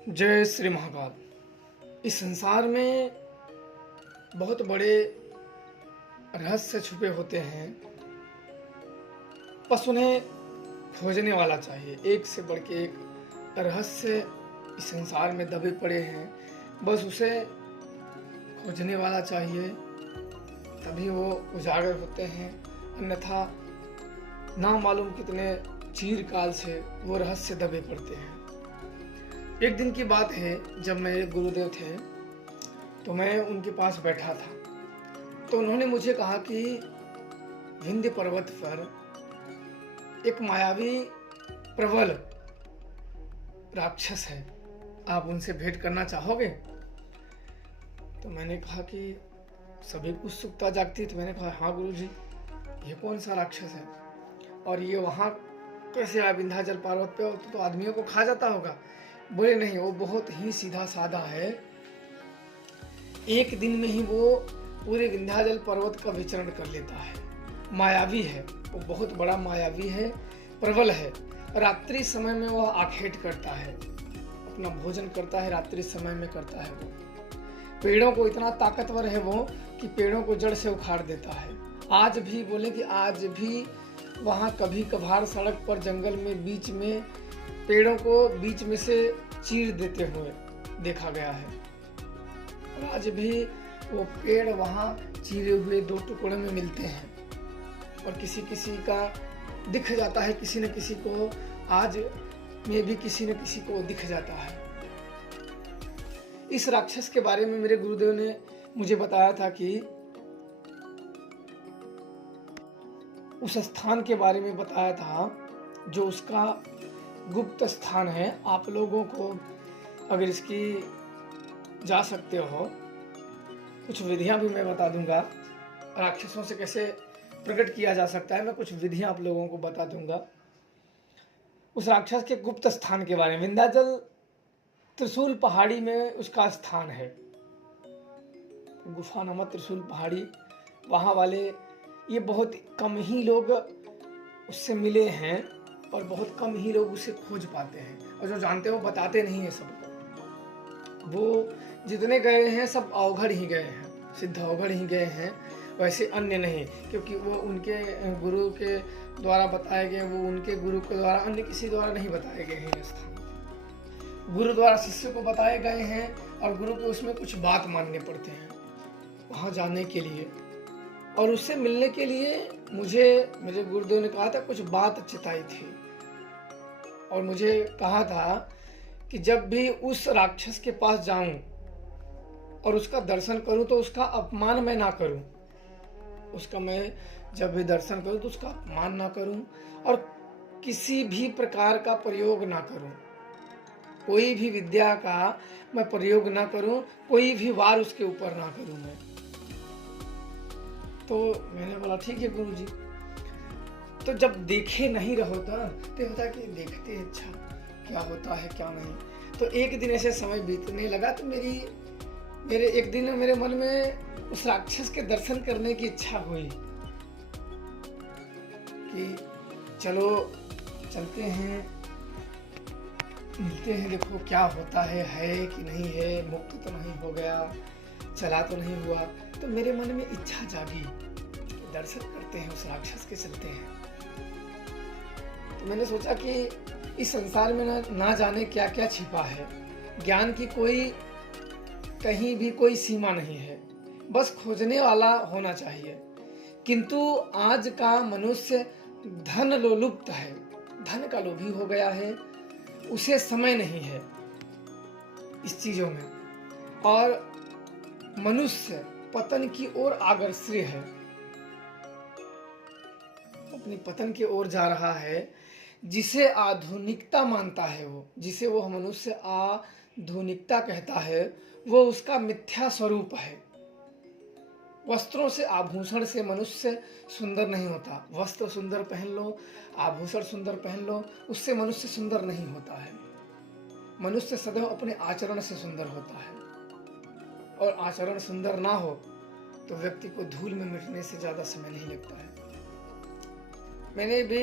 जय श्री महाकाल। इस संसार में बहुत बड़े रहस्य छुपे होते हैं, बस उन्हें खोजने वाला चाहिए। एक से बढ़ के एक रहस्य इस संसार में दबे पड़े हैं, बस उसे खोजने वाला चाहिए, तभी वो उजागर होते हैं। अन्यथा ना मालूम कितने चीरकाल से वो रहस्य दबे पड़ते हैं। एक दिन की बात है, जब मेरे गुरुदेव थे तो मैं उनके पास बैठा था, तो उन्होंने मुझे कहा कि विंध्य पर्वत पर एक मायावी प्रबल राक्षस है, आप उनसे भेंट करना चाहोगे? तो मैंने कहा कि सभी कुछ उत्सुकता जागती, तो मैंने कहा हाँ गुरुजी, ये कौन सा राक्षस है और ये वहाँ कैसे आया विंध्याचल पर्वत पे? तो आदमियों को खा जाता होगा। बोले नहीं, वो बहुत ही सीधा साधा है। एक दिन में ही वो पूरे विंध्याचल पर्वत का विचरण कर लेता है। मायावी है, वो बहुत बड़ा मायावी है, प्रबल है। रात्रि समय में वह आखेट करता है, अपना भोजन करता है, रात्रि समय में करता है। वो पेड़ों को इतना ताकतवर है वो कि पेड़ों को जड़ से उखाड़ देता है। आज भी बोले कि आज भी वहाँ कभी कभार सड़क पर जंगल में बीच में पेड़ों को बीच में से चीर देते हुए देखा गया है। और आज भी वो पेड़ वहाँ चीरे हुए दो टुकड़ों में मिलते हैं और किसी किसी का दिख जाता है, किसी न किसी को आज में भी किसी न किसी को दिख जाता है। इस राक्षस के बारे में मेरे गुरुदेव ने मुझे बताया था कि उस स्थान के बारे में बताया था जो उसका गुप्त स्थान है। आप लोगों को अगर इसकी जा सकते हो, कुछ विधियां भी मैं बता दूंगा, राक्षसों से कैसे प्रकट किया जा सकता है, मैं कुछ विधियां आप लोगों को बता दूंगा। उस राक्षस के गुप्त स्थान के बारे में, विंध्याचल त्रिशूल पहाड़ी में उसका स्थान है। गुफा नामक त्रिशूल पहाड़ी, वहाँ वाले ये बहुत कम ही लोग उससे मिले हैं और बहुत कम ही लोग उसे खोज पाते हैं, और जो जानते हैं वो बताते नहीं है सबको। वो जितने गए हैं सब अवघड़ ही गए हैं, सिद्ध अवघड़ ही गए हैं, वैसे अन्य नहीं, क्योंकि वो उनके गुरु के द्वारा बताए गए, वो उनके गुरु के द्वारा, अन्य किसी द्वारा नहीं बताए गए हैं। स्थान गुरु द्वारा शिष्य को बताए गए हैं और गुरु को उसमें कुछ बात मानने पड़ते हैं वहाँ जाने के लिए। और उससे मिलने के लिए मुझे मेरे गुरुदेव ने कहा था, कुछ बात चिताई थी और मुझे कहा था कि जब भी उस राक्षस के पास जाऊं और उसका दर्शन करूं तो उसका अपमान मैं ना करूं। उसका मैं जब भी दर्शन करूं तो उसका अपमान ना करूं और किसी भी प्रकार का प्रयोग ना करूं, कोई भी विद्या का मैं प्रयोग ना करूं, कोई भी वार उसके ऊपर ना करूं मैं। तो मैंने बोला ठीक है गुरुजी। तो जब देखे नहीं रहोता तो होता कि देखते अच्छा क्या होता है क्या नहीं। तो एक दिन ऐसे समय बीतने लगा तो मेरे एक दिन मेरे मन में उस राक्षस के दर्शन करने की इच्छा हुई कि चलो चलते हैं, मिलते हैं, देखो क्या होता है कि नहीं है, मुक्त तो नहीं हो गया, चला तो नहीं हुआ। तो मेरे मन में इच्छा जागी, दर्शन करते हैं उस राक्षस के, चलते हैं। तो मैंने सोचा कि इस संसार में ना जाने क्या क्या छिपा है। ज्ञान की कोई कहीं भी कोई सीमा नहीं है, बस खोजने वाला होना चाहिए। किंतु आज का मनुष्य धन लोलुप्त है, धन का लोभी हो गया है, उसे समय नहीं है इस चीजों में, और मनुष्य पतन की ओर अग्रसर है, अपनी पतन की ओर जा रहा है। जिसे आधुनिकता मानता है, वो जिसे वो मनुष्य आधुनिकता कहता है, वो उसका मिथ्या स्वरूप है। वस्त्रों से, आभूषण से मनुष्य सुंदर नहीं होता। वस्त्र सुंदर पहन लो, आभूषण सुंदर पहन लो, उससे मनुष्य सुंदर नहीं होता है। मनुष्य सदैव अपने आचरण से सुंदर होता है, और आचरण सुंदर ना हो तो व्यक्ति को धूल में मिटने से ज्यादा समय नहीं लगता है। मैंने भी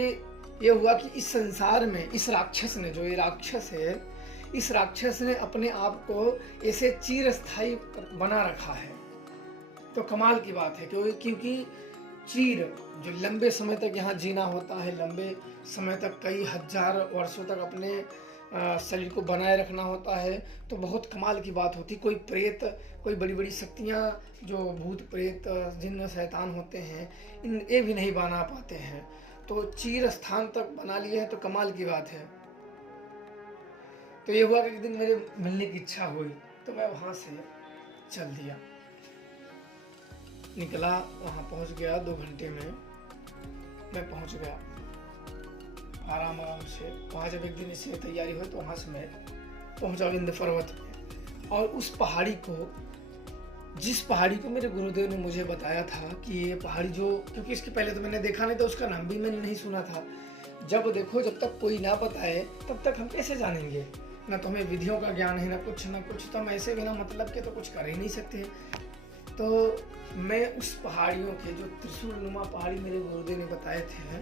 ये हुआ कि इस संसार में इस राक्षस ने, जो ये राक्षस है, इस राक्षस ने अपने आप को ऐसे चिरस्थायी बना रखा है। तो कमाल की बात है क्योंकि चीर जो लंबे समय तक यहाँ जीना होता है, लंबे समय तक कई हजार वर्षों तक अपने शरीर को बनाए रखना होता है, तो बहुत कमाल की बात होती। कोई प्रेत, कोई बड़ी बड़ी शक्तियाँ जो भूत प्रेत जिन शैतान होते हैं, ये भी नहीं बना पाते हैं, तो चीर स्थान तक बना लिए हैं, तो कमाल की बात है। तो ये हुआ कि एक दिन मेरे मिलने की इच्छा हुई, तो मैं वहाँ से चल दिया, निकला, वहाँ पहुँच गया। 2 घंटे में मैं पहुँच गया आराम से। वहाँ जब एक दिन इससे तैयारी हुई तो वहाँ से मैं पहुँचा विंध्य पर्वत में। और उस पहाड़ी को, जिस पहाड़ी को मेरे गुरुदेव ने मुझे बताया था कि ये पहाड़ी जो, क्योंकि इसके पहले तो मैंने देखा नहीं था, उसका नाम भी मैंने नहीं सुना था। जब देखो, जब तक कोई ना बताए तब तक हम कैसे जानेंगे? ना तो हमें विधियों का ज्ञान है, ना कुछ, तो हम ऐसे बिना मतलब के तो कुछ कर ही नहीं सकते। तो मैं उस पहाड़ियों के, जो त्रिशूल नुमा पहाड़ी मेरे गुरुदेव ने बताए थे,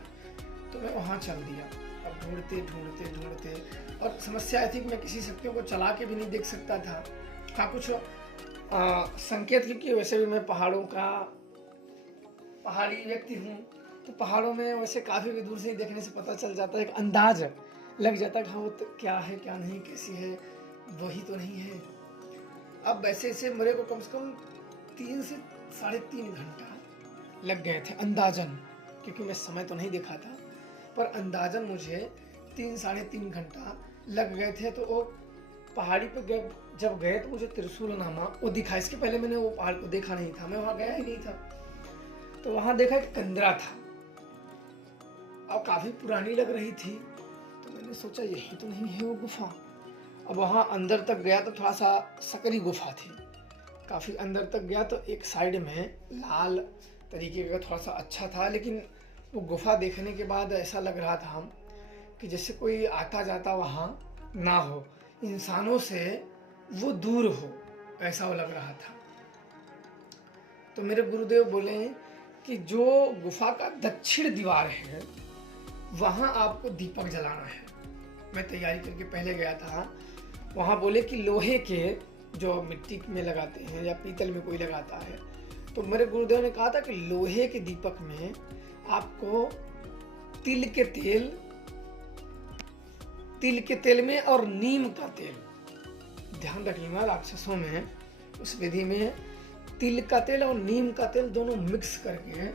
तो मैं वहाँ चल दिया। अब ढूंढते, और समस्या आई थी कि मैं किसी शक्तियों को चला के भी नहीं देख सकता था। हाँ, कुछ संकेत, क्योंकि वैसे भी मैं पहाड़ों का पहाड़ी व्यक्ति हूँ, तो पहाड़ों में वैसे काफ़ी भी दूर से ही देखने से पता चल जाता है, एक अंदाज लग जाता है कि हाँ वो तो क्या है क्या नहीं, कैसी है, वही तो नहीं है। अब वैसे से मेरे को कम से कम 3 से 3.5 घंटा लग गए थे अंदाजन, क्योंकि मैं समय तो नहीं देखा था, पर अंदाजन मुझे 3-3.5 घंटा लग गए थे। तो वो पहाड़ी पे जब गए तो मुझे त्रिशूल नामा वो दिखा। इसके पहले मैंने वो पहाड़ को देखा नहीं था, मैं वहाँ गया ही नहीं था। तो वहाँ देखा कि कंदरा था, अब काफ़ी पुरानी लग रही थी, तो मैंने सोचा यही तो नहीं है वो गुफा। अब वहाँ अंदर तक गया तो थोड़ा सा सकरी गुफा थी, काफ़ी अंदर तक गया तो एक साइड में लाल तरीके का थोड़ा सा अच्छा था, लेकिन वो गुफा देखने के बाद ऐसा लग रहा था हम कि जैसे कोई आता जाता वहाँ ना हो, इंसानों से वो दूर हो, ऐसा वो लग रहा था। तो मेरे गुरुदेव बोले कि जो गुफा का दक्षिण दीवार है वहाँ आपको दीपक जलाना है। मैं तैयारी करके पहले गया था, वहाँ बोले कि लोहे के जो मिट्टी में लगाते हैं या पीतल में कोई लगाता है, तो मेरे गुरुदेव ने कहा था कि लोहे के दीपक में आपको तिल के तेल में और नीम का तेल, ध्यान रखिएगा, राक्षसों में उस विधि में तिल का तेल और नीम का तेल दोनों मिक्स करके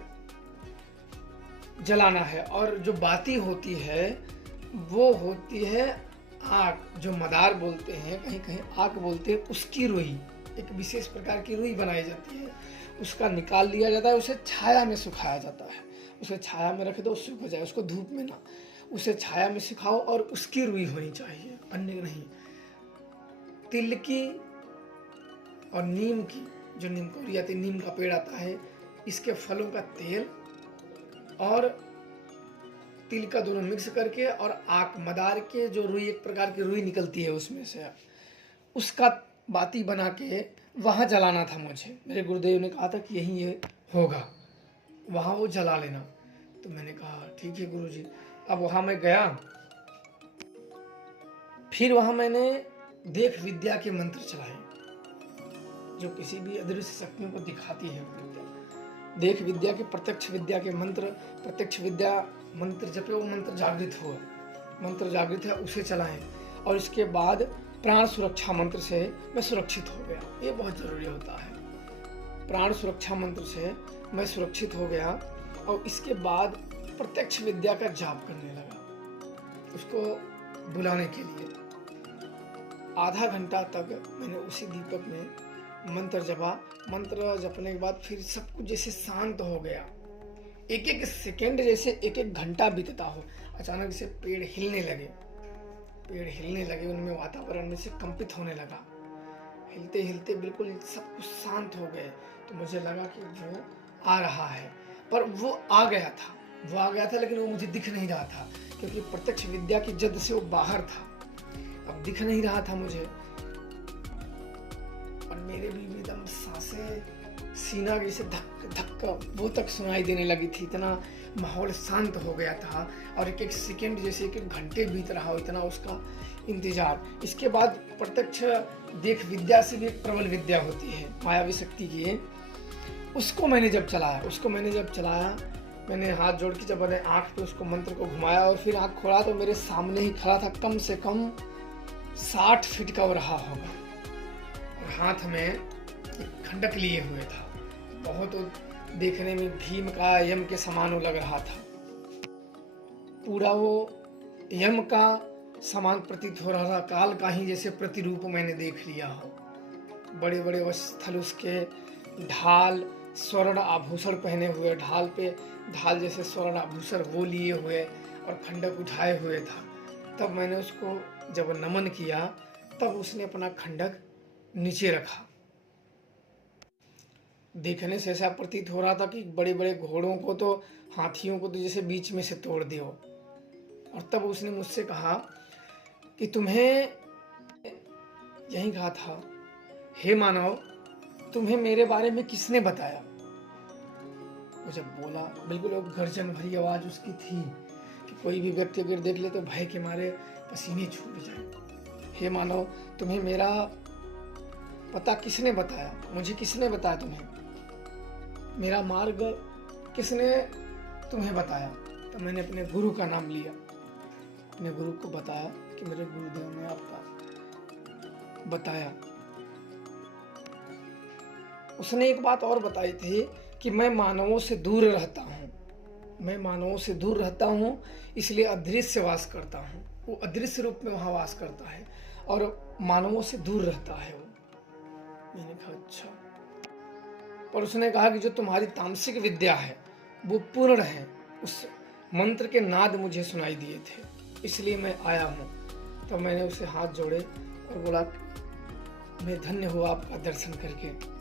जलाना है। और जो बाती होती है वो होती है आग, जो मदार बोलते हैं, कहीं कहीं आग बोलते हैं, उसकी रुई, एक विशेष प्रकार की रुई बनाई जाती है, उसका निकाल लिया जाता है, उसे छाया में सुखाया जाता है। उसे छाया में रख दो, सूख जाए, उसको धूप में ना, उसे छाया में सुखाओ, और उसकी रुई होनी चाहिए, अन्य नहीं। तिल की और नीम की, जो नीम कोरी आती है, नीम का पेड़ आता है, इसके फलों का तेल और तिल का दोनों मिक्स करके, और आक मदार के जो रुई, एक प्रकार की रुई निकलती है उसमें से, उसका बाती बना के वहाँ जलाना था मुझे। मेरे गुरुदेव ने कहा था कि यही ये होगा, वहाँ वो जला लेना। तो मैंने कहा ठीक है गुरुजी। अब वहाँ मैं गया, फिर वहाँ मैंने देख विद्या के मंत्र चलाए, जो किसी भी अदृश्य शक्तियों को दिखाती है विद्या। देख विद्या के, प्रत्यक्ष विद्या के मंत्र, प्रत्यक्ष विद्या मंत्र जपे, वो मंत्र जागृत हो, मंत्र जागृत है उसे चलाएं। और इसके बाद प्राण सुरक्षा मंत्र से मैं सुरक्षित हो गया, ये बहुत ज़रूरी होता है। प्राण सुरक्षा मंत्र से मैं सुरक्षित हो गया, और इसके बाद प्रत्यक्ष विद्या का जाप करने लगा, उसको बुलाने के लिए। आधा घंटा तक मैंने उसी दीपक में मंत्र जपा। मंत्र जपने के बाद फिर सब कुछ जैसे शांत हो गया, एक एक सेकेंड जैसे एक एक घंटा बीतता हो। अचानक से पेड़ हिलने लगे, उनमें वातावरण में से कंपित होने लगा, हिलते हिलते बिल्कुल सब कुछ शांत हो गए। तो मुझे लगा कि वो आ रहा है, पर वो आ गया था, लेकिन वो मुझे दिख नहीं रहा था, क्योंकि प्रत्यक्ष विद्या की जद से वो बाहर था, अब दिख नहीं रहा था मुझे। और मेरे भी एकदम सांसें सीना जैसे धक धक वो तक सुनाई देने लगी थी। इतना माहौल शांत हो गया था और एक एक सेकंड जैसे एक एक घंटे बीत रहा हो, इतना उसका इंतजार। इसके बाद प्रत्यक्ष देख विद्या से भी एक प्रबल विद्या होती है मायावी शक्ति की। उसको मैंने जब चलाया, मैंने हाथ जोड़ के जब मैंने आँख पे उसको मंत्र को घुमाया और फिर आँख खोला तो मेरे सामने ही खड़ा था, कम से कम 60 फीट का वो रहा होगा और हाथ में एक खंडक लिए हुए था। बहुत देखने में भीम का यम के समान लग रहा था। पूरा वो यम का समान प्रतीत हो रहा था, काल का ही जैसे प्रतिरूप मैंने देख लिया हो। बड़े बड़े वस्त्र, उसके ढाल, स्वर्ण आभूषण पहने हुए, ढाल जैसे स्वर्ण आभूषण वो लिए हुए और खंडक उठाए हुए था। तब मैंने उसको जब नमन किया तब उसने अपना खंडक नीचे रखा। देखने से ऐसा प्रतीत हो रहा था कि बड़े बड़े घोड़ों को तो, हाथियों को तो जैसे बीच में से तोड़ दियो। और तब उसने मुझसे कहा कि तुम्हें यही कहा था, हे मानव, तुम्हें मेरे बारे में किसने बताया? वो जब बोला, बिल्कुल वो गर्जन भरी आवाज उसकी थी कि कोई भी व्यक्ति अगर देख ले तो भय के मारे पसीने छूट जाए। हे मानव, तुम्हें मेरा पता किसने बताया? मुझे किसने बताया? तुम्हें मेरा मार्ग किसने तुम्हें बताया? तो मैंने अपने गुरु का नाम लिया, अपने गुरु को बताया कि मेरे गुरुदेव ने आपका बताया। उसने एक बात और बताई थी कि मैं मानवों से दूर रहता हूँ, इसलिए अदृश्य वास करता हूँ। वो अदृश्य रूप में वहाँ वास करता है और मानवों से दूर रहता है वो। मैंने कहा अच्छा। पर उसने कहा कि जो तुम्हारी तामसिक विद्या है वो पूर्ण है। उस मंत्र के नाद मुझे सुनाई दिए थे, इसलिए मैं आया हूँ। तो मैंने उसे हाथ जोड़े और बोला, मैं धन्य हुआ आपका दर्शन करके।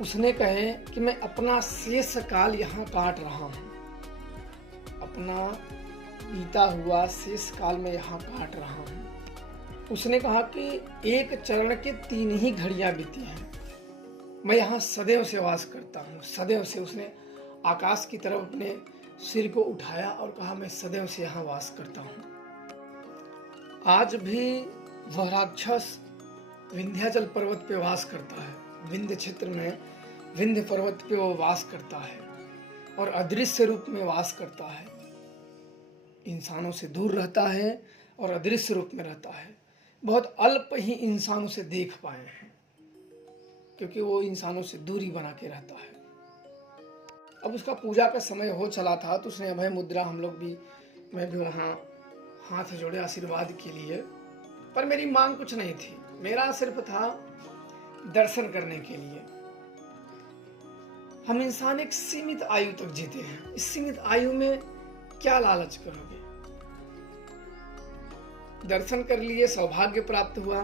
उसने कहे कि मैं अपना शेष काल यहाँ काट रहा हूँ, अपना बीता हुआ शेष काल में यहाँ काट रहा हूँ। उसने कहा कि एक चरण के 3 ही घड़ियाँ बीती हैं, मैं यहाँ सदैव से वास करता हूँ, सदैव से। उसने आकाश की तरफ अपने सिर को उठाया और कहा, मैं सदैव से यहाँ वास करता हूँ। आज भी वह राक्षस विंध्याचल पर्वत पे वास करता है, विंध्य क्षेत्र में विंध्य पर्वत पे वो वास करता है और अदृश्य रूप में वास करता है। इंसानों से दूर रहता है और अदृश्य रूप में रहता है। बहुत अल्प ही इंसान उसे देख पाए हैं क्योंकि वो इंसानों से दूरी बना के रहता है। अब उसका पूजा का समय हो चला था तो उसने अभय मुद्रा, मैं भी वहाँ हाथ जोड़े आशीर्वाद के लिए। पर मेरी मांग कुछ नहीं थी, मेरा सिर्फ था दर्शन करने के लिए। हम इंसान एक सीमित आयु तक जीते हैं, इस सीमित आयु में क्या लालच करोगे? दर्शन कर लिए, सौभाग्य प्राप्त हुआ,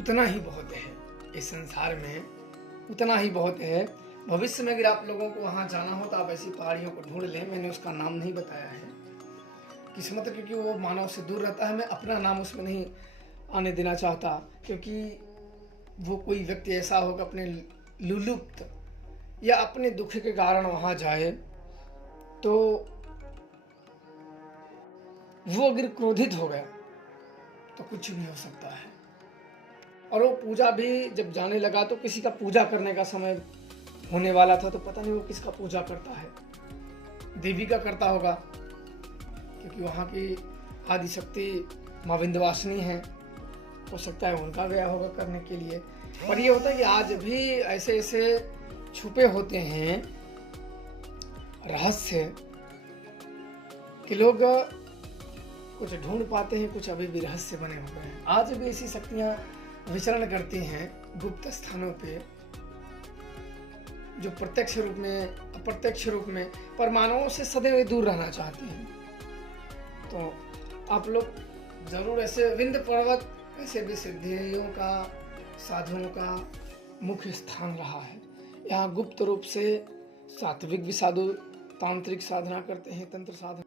उतना ही बहुत है इस संसार में, उतना ही बहुत है। भविष्य में अगर आप लोगों को वहां जाना हो तो आप ऐसी पहाड़ियों को ढूंढ लें। मैंने उसका नाम नहीं बताया है किस्मत, क्योंकि वो मानव से दूर रहता है। मैं अपना नाम उसमें नहीं आने देना चाहता क्योंकि वो कोई व्यक्ति ऐसा होगा अपने लुलुप्त या अपने दुख के कारण वहां जाए तो वो अगर क्रोधित हो गया तो कुछ भी हो सकता है। और वो पूजा भी जब जाने लगा तो किसी का पूजा करने का समय होने वाला था, तो पता नहीं वो किसका पूजा करता है। देवी का करता होगा क्योंकि वहाँ की आदिशक्ति माँ विंध्यवासिनी है, हो सकता है उनका गया होगा करने के लिए। पर ये होता है कि आज भी ऐसे ऐसे छुपे होते हैं रहस्य कि लोग कुछ ढूंढ पाते हैं, कुछ अभी भी रहस्य बने हुए हैं। आज भी ऐसी शक्तियां विचरण करती हैं गुप्त स्थानों पे, जो प्रत्यक्ष रूप में, अप्रत्यक्ष रूप में, पर मानवों से सदैव दूर रहना चाहती हैं। तो आप लोग जरूर ऐसे विंध्य पर्वत ऐसे भी सिद्धियों का, साधुओं का मुख्य स्थान रहा है। यहाँ गुप्त रूप से सात्विक भी साधु तांत्रिक साधना करते हैं, तंत्र साधना।